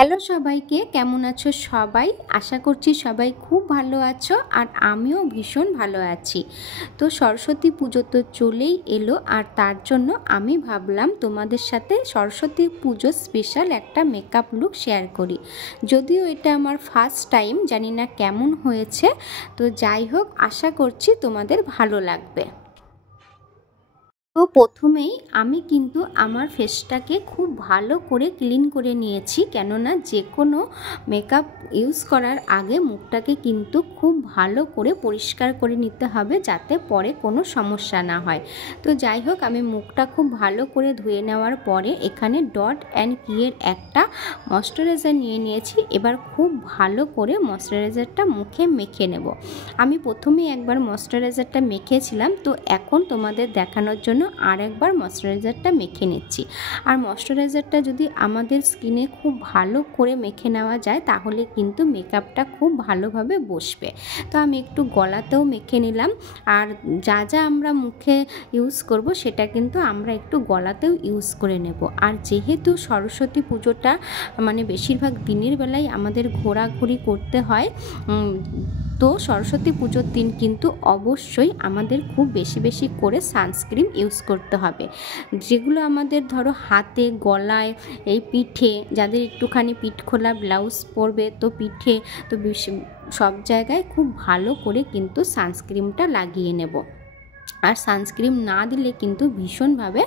Hello সবাইকে, কেমন আছো সবাই? আশা করছি সবাই খুব ভালো আছো আর আমিও ভীষণ ভালো আছি। তো সরস্বতী পুজো তো চলেই এলো, আর তার জন্য আমি ভাবলাম তোমাদের সাথে সরস্বতী পুজোর স্পেশাল একটা মেকআপ লুক শেয়ার করি। যদিও এটা আমার ফার্স্ট টাইম, জানি না কেমন হয়েছে, তো যাই হোক আশা করছি তোমাদের ভালো লাগবে। তো প্রথমেই আমি কিন্তু আমার ফেসটাকে খুব ভালো করে ক্লিন করে নিয়েছি, কেননা যে কোনো মেকআপ ইউজ করার আগে মুখটাকে কিন্তু খুব ভালো করে পরিষ্কার করে নিতে হবে, যাতে পরে কোনো সমস্যা না হয়। তো যাই হোক, আমি মুখটা খুব ভালো করে ধুয়ে নেওয়ার পরে এখানে ডট অ্যান্ড কিয়ের একটা ময়শ্চারাইজার নিয়ে নিয়েছি। এবার খুব ভালো করে ময়শ্চারাইজারটা মুখে মেখে নেব। আমি প্রথমেই একবার ময়শ্চারাইজারটা মেখেছিলাম, তো এখন তোমাদের দেখানোর জন্য আর একবার ময়শ্চারাইজারটা মেখে নিচ্ছি। আর ময়শ্চারাইজারটা যদি আমাদের স্কিনে খুব ভালো করে মেখে নেওয়া যায় তাহলে কিন্তু মেকআপটা খুব ভালোভাবে বসবে। তো আমি একটু গলাতেও মেখে নিলাম, আর যা যা আমরা মুখে ইউজ করব সেটা কিন্তু আমরা একটু গলাতেও ইউজ করে নেব। আর যেহেতু সরস্বতী পুজোটা মানে বেশিরভাগ দিনের বেলায় আমাদের ঘোরাঘুরি করতে হয়, তো সরস্বতী পুজোর দিন কিন্তু অবশ্যই আমাদের খুব বেশি বেশি করে সানস্ক্রিন ইউজ করতে হবে, যেগুলো আমাদের ধরো হাতে, গলায়, এই পিঠে, যাদের একটুখানি পিঠ খোলা ব্লাউজ পরবে তো পিঠে, তো সব জায়গায় খুব ভালো করে কিন্তু সানস্ক্রিনটা লাগিয়ে নেব। আর সানস্ক্রিন না দিলে কিন্তু ভীষণভাবে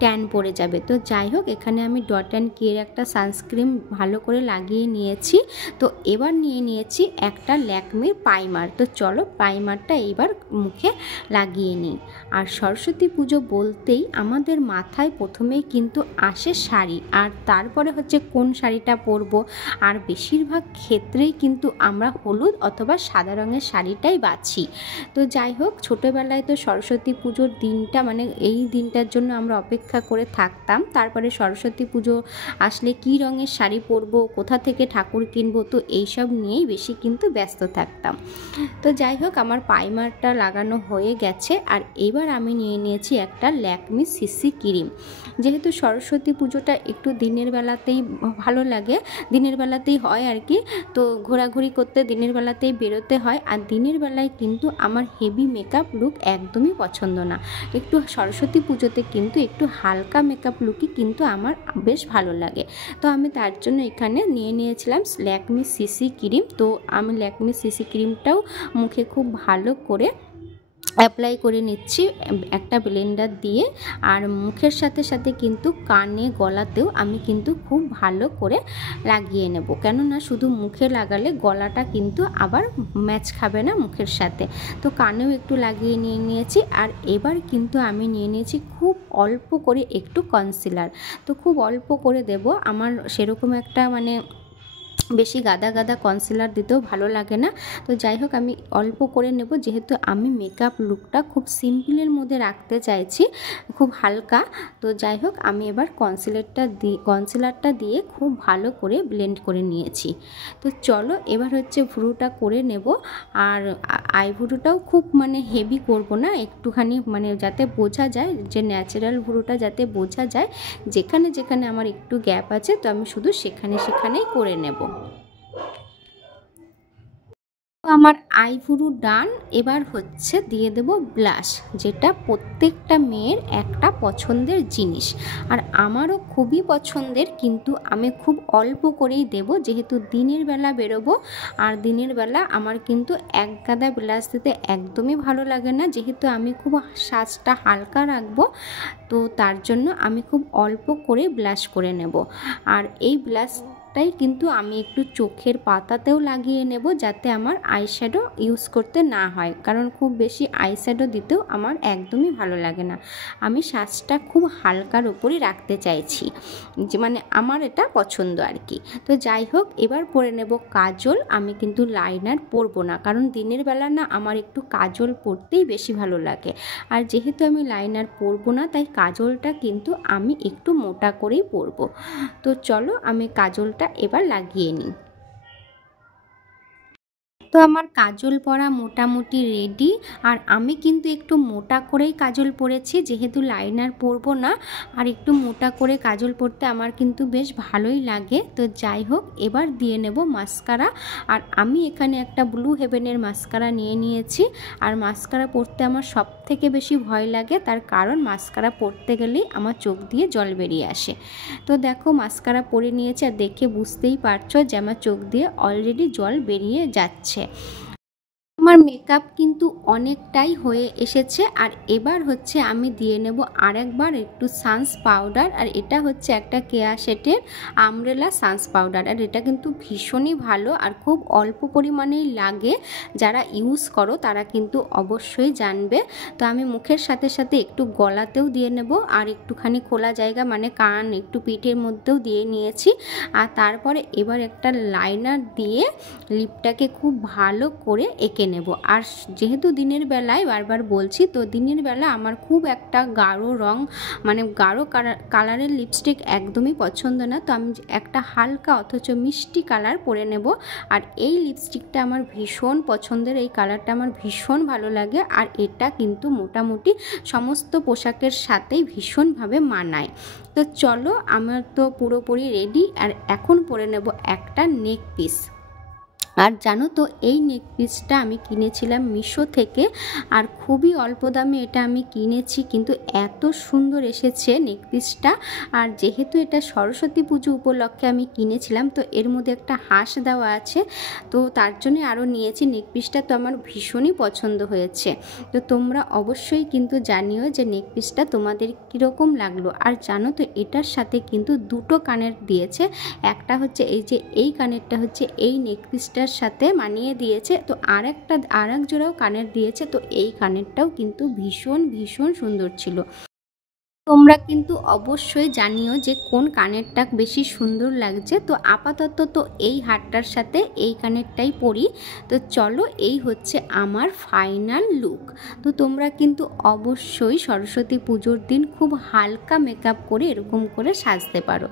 ট্যান পড়ে যাবে। তো যাই হোক, এখানে আমি ডট অ্যান্ড কিয়ের একটা সানস্ক্রিন ভালো করে লাগিয়ে নিয়েছি। তো এবার নিয়ে নিয়েছি একটা ল্যাকমির প্রাইমার। তো চলো প্রাইমারটা এবার মুখে লাগিয়ে নিই। আর সরস্বতী পুজো বলতেই আমাদের মাথায় প্রথমেই কিন্তু আসে শাড়ি, আর তারপরে হচ্ছে কোন শাড়িটা পরবো। আর বেশিরভাগ ক্ষেত্রেই কিন্তু আমরা হলুদ অথবা সাদা রঙের শাড়িটাই বাছি। তো যাই হোক, ছোটোবেলায় তো সরস্বতী পুজোর দিনটা মানে এই দিনটার জন্য আমরা অপেক্ষা করে থাকতাম। তারপরে সরস্বতী পুজো আসলে কী রঙের শাড়ি পরবো, কোথা থেকে ঠাকুর কিনবো, তো এইসব নিয়েই বেশি কিন্তু ব্যস্ত থাকতাম। তো যাই হোক, আমার প্রাইমারটা লাগানো হয়ে গেছে। আর এবার আমি নিয়ে নিয়েছি একটা ল্যাকমি সিসি ক্রিম। যেহেতু সরস্বতী পুজোটা একটু দিনের বেলাতেই ভালো লাগে, দিনের বেলাতেই হয় আর কি, তো ঘোরাঘুরি করতে দিনের বেলাতেই বেরোতে হয়। আর দিনের বেলায় কিন্তু আমার হেভি মেকআপ লুক একদমই পছন্দ না। একটু সরস্বতী পুজোতে কিন্তু একটু হালকা মেকআপ লুকই কিন্তু আমার বেশ ভালো লাগে। তো আমি তার জন্য এখানে নিয়ে নিয়েছিলাম ল্যাকমি সিসি ক্রিম। তো আমি ল্যাকমি সিসি ক্রিমটাও মুখে খুব ভালো করে অ্যাপ্লাই করে নিচ্ছি একটা ব্লেন্ডার দিয়ে। আর মুখের সাথে সাথে কিন্তু কানে, গলাতেও আমি কিন্তু খুব ভালো করে লাগিয়ে নেব, কেননা শুধু মুখে লাগালে গলাটা কিন্তু আবার ম্যাচ খাবে না মুখের সাথে। তো কানেও একটু লাগিয়ে নিয়ে নিয়েছি। আর এবার কিন্তু আমি নিয়ে নিয়েছি খুব অল্প করে একটু কনসিলার। তো খুব অল্প করে দেব, আমার সেরকম একটা মানে বেশি গাদা গাদা কনসিলার দিতেও ভালো লাগে না। তো যাই হোক, আমি অল্প করে নেব, যেহেতু আমি মেকআপ লুকটা খুব সিম্পলের মধ্যে রাখতে চাইছি, খুব হালকা। তো যাই হোক, আমি এবার কনসিলারটা দিয়ে খুব ভালো করে ব্লেন্ড করে নিয়েছি। তো চলো এবার হচ্ছে ভ্রুটা করে নেব। আর আইভ্রুটাও খুব মানে হেভি করব না, একটুখানি মানে যাতে বোঝা যায় যে ন্যাচারাল ভ্রুটা যাতে বোঝা যায়, যেখানে যেখানে আমার একটু গ্যাপ আছে তো আমি শুধু সেখানেই করে নেব। আমার আইভ্রু ডান। এবার হচ্ছে দিয়ে দেব ব্লাশ, যেটা প্রত্যেকটা মেয়ের একটা পছন্দের জিনিস, আর আমারও খুবই পছন্দের, কিন্তু আমি খুব অল্প করেই দেব, যেহেতু দিনের বেলা বেরোবো। আর দিনের বেলা আমার কিন্তু এক গাদা ব্লাশ দিতে একদমই ভালো লাগে না, যেহেতু আমি খুব সাজটা হালকা রাখবো, তো তার জন্য আমি খুব অল্প করে ব্লাশ করে নেব। আর এই ব্লাশটাই কিন্তু আমি একটু চোখের পাতাতেও লাগিয়ে নেব, যাতে আমার আইশ্যাডো ইউজ করতে না হয়, কারণ খুব বেশি আইশ্যাডো দিতেও আমার একদমই ভালো লাগে না। আমি সাজটা খুব হালকার উপরই রাখতে চাইছি, যে মানে আমার এটা পছন্দ আর কি। তো যাই হোক, এবার পরে নেব কাজল। আমি কিন্তু লাইনার পরবো না, কারণ দিনের বেলা না আমার একটু কাজল পরতেই বেশি ভালো লাগে। আর যেহেতু আমি লাইনার পরবো না, তাই কাজলটা কিন্তু আমি একটু মোটা করেই পরবো। তো চলো আমি কাজলটা এবার লাগিয়ে নিই। তো আমার কাজল পরা মোটামুটি রেডি। আর আমি কিন্তু একটু মোটা করেই কাজল পরেছি, যেহেতু লাইনার পরবো না, আর একটু মোটা করে কাজল পরতে আমার কিন্তু বেশ ভালোই লাগে। তো যাই হোক, এবার দিয়ে নেব মাস্কারা। আর আমি এখানে একটা ব্লু হেভেনের মাস্কারা নিয়ে নিয়েছি। আর মাস্কারা পরতে আমার সব থেকে বেশি ভয় লাগে, তার কারণ মাস্কারা পরতে গেলেই আমার চোখ দিয়ে জল বেরিয়ে আসে। তো দেখো মাস্কারা পরে নিয়েছি, আর দেখে বুঝতেই পারছো যে আমার চোখ দিয়ে অলরেডি জল বেরিয়ে যাচ্ছে। আমার মেকআপ কিন্তু অনেকটাই হয়ে এসেছে। আর এবার হচ্ছে আমি দিয়ে নেব আরেকবার একটু সানস পাউডার। আর এটা হচ্ছে একটা কেয়া শেটের আমব্রেলা সানস পাউডার। আর এটা কিন্তু ভীষণই ভালো আর খুব অল্প পরিমাণেই লাগে। যারা ইউজ করো তারা কিন্তু অবশ্যই জানবে। তো আমি মুখের সাথে সাথে একটু গলাতেও দিয়ে নেব, আর একটুখানি খোলা জায়গা মানে কান, একটু পিঠের মধ্যেও দিয়ে নিয়েছি। আর তারপরে এবার একটা লাইনার দিয়ে লিপটাকে খুব ভালো করে এঁকে নেব। আর যেহেতু দিনের বেলায় বারবার বলছি, তো দিনের বেলা আমার খুব একটা গাঢ় রং মানে গাঢ় কালারের লিপস্টিক একদমই পছন্দ না। তো আমি একটা হালকা অথচ মিষ্টি কালার পরে নেব। আর এই লিপস্টিকটা আমার ভীষণ পছন্দের, এই কালারটা আমার ভীষণ ভালো লাগে। আর এটা কিন্তু মোটামুটি সমস্ত পোশাকের সাথেই ভীষণভাবে মানায়। তো চলো, আমার তো পুরোপুরি রেডি। আর এখন পরে নেব একটা নেক পিস। আর জানো তো, এই নেক পিসটা আমি কিনেছিলাম মিশো থেকে, আর খুবই অল্প দামে এটা আমি কিনেছি, কিন্তু এত সুন্দর এসেছে নেক পিসটা। আর যেহেতু এটা সরস্বতী পুজো উপলক্ষে আমি কিনেছিলাম, তো এর মধ্যে একটা হাঁস দেওয়া আছে, তো তার জন্য আরও নিয়েছি। নেক পিসটা তো আমার ভীষণই পছন্দ হয়েছে। তো তোমরা অবশ্যই কিন্তু জানিও যে নেক পিসটা তোমাদের কীরকম লাগলো। আর জানো তো, এটার সাথে কিন্তু দুটো কানের দিয়েছে। একটা হচ্ছে এই কানেরটা হচ্ছে এই নেক পিসটার সাথে মানিয়ে দিয়েছে, তো আর এক জোড়াও কানের দিয়েছে। তো এই কানেরটাও কিন্তু ভীষণ ভীষণ সুন্দর ছিল। তোমরা কিন্তু অবশ্যই জানিও যে কোন কানেরটা বেশি সুন্দর লাগছে। তো আপাতত তো এই হারটার সাথে এই কানেরটাই পরি। তো চলো, এই হচ্ছে আমার ফাইনাল লুক। তো তোমরা কিন্তু অবশ্যই সরস্বতী পুজোর দিন খুব হালকা মেকআপ করে এরকম করে সাজতে পারো।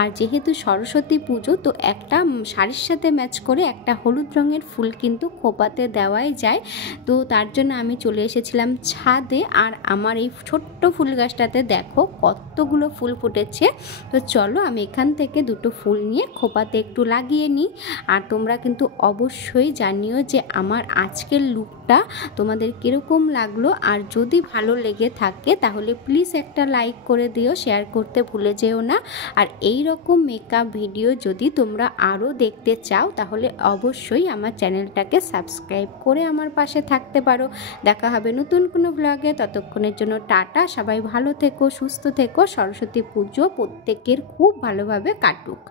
আর যেহেতু সরস্বতী পুজো, তো একটা শাড়ির সাথে ম্যাচ করে একটা হলুদ রঙের ফুল কিন্তু খোপাতে দেওয়াই যায়। তো তার জন্য আমি চলে এসেছিলাম ছাদে। আর আমার এই ছোট্ট ফুল গাছটাতে দেখো কতগুলো ফুল ফুটেছে। তো চলো, আমি এখান থেকে দুটো ফুল নিয়ে খোপাতে একটু লাগিয়ে নিই। আর তোমরা কিন্তু অবশ্যই জানিও যে আমার আজকের লুকটা তোমাদের কীরকম লাগলো। আর যদি ভালো লেগে থাকে তাহলে প্লিজ একটা লাইক করে দিও, শেয়ার করতে ভুলে যেও না। আর এই রকম মেকআপ ভিডিও যদি তোমরা আরও দেখতে চাও, তাহলে অবশ্যই আমার চ্যানেলটাকে সাবস্ক্রাইব করে আমার পাশে থাকতে পারো। দেখা হবে নতুন কোনো ব্লগে। ততক্ষণের জন্য টাটা, সবাই ভালো থেকো, সুস্থ থেকো। সরস্বতী পুজো প্রত্যেকের খুব ভালোভাবে কাটুক।